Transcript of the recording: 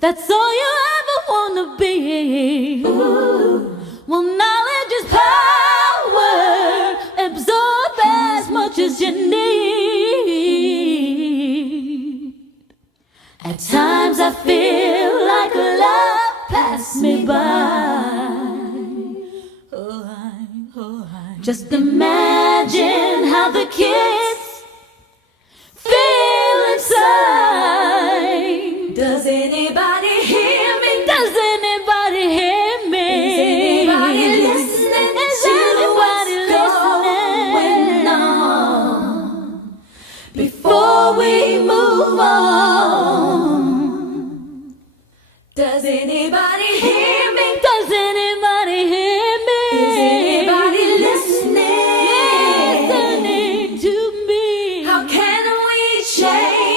That's all you ever wanna be. Ooh. Well, knowledge is power. Absorb as much as you need. At times I feel like love passed me by. Just imagine how the king